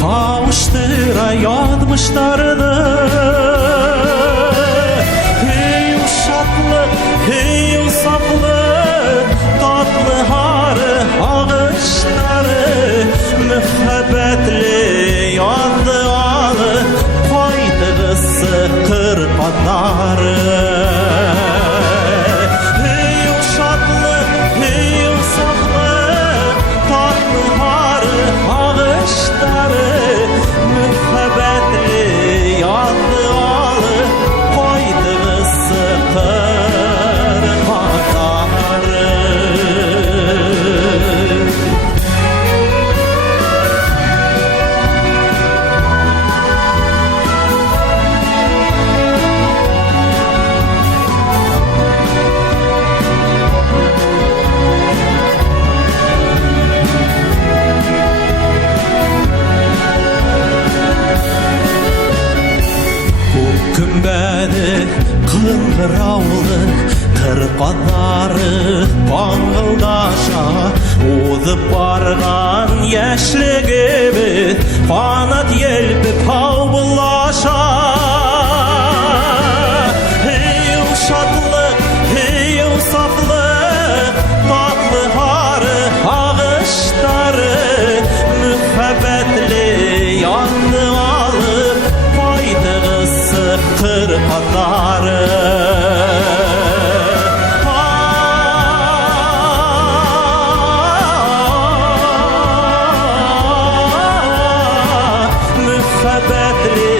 kavuştıra yazmışlarını. Hey uşaklık, hey uşaklık, tatlı harı ağışları, mühebbetli yazdı alı, koydu sıkır padarı. Kümbedi kıngıravlı tırpanları bağıldaşa, uzup bargan yaşligimi kanat yelpip havbulaşa. Hey uşaklık, hey uşaklık, tatlı harı ağışları, mühebbetli yandı alıp koydu sıkır padarı. Mühebbetli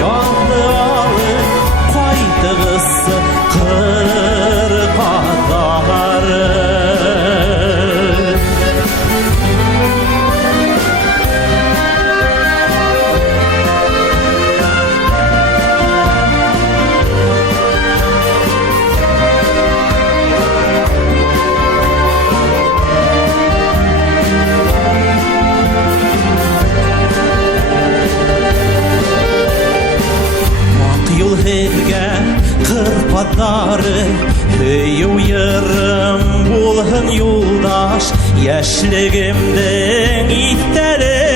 yandı alıp koydu sıkır padarı. Yol herge kırpadarı, hey uyarım bulhun yoldaş, yaşligimden ihteri.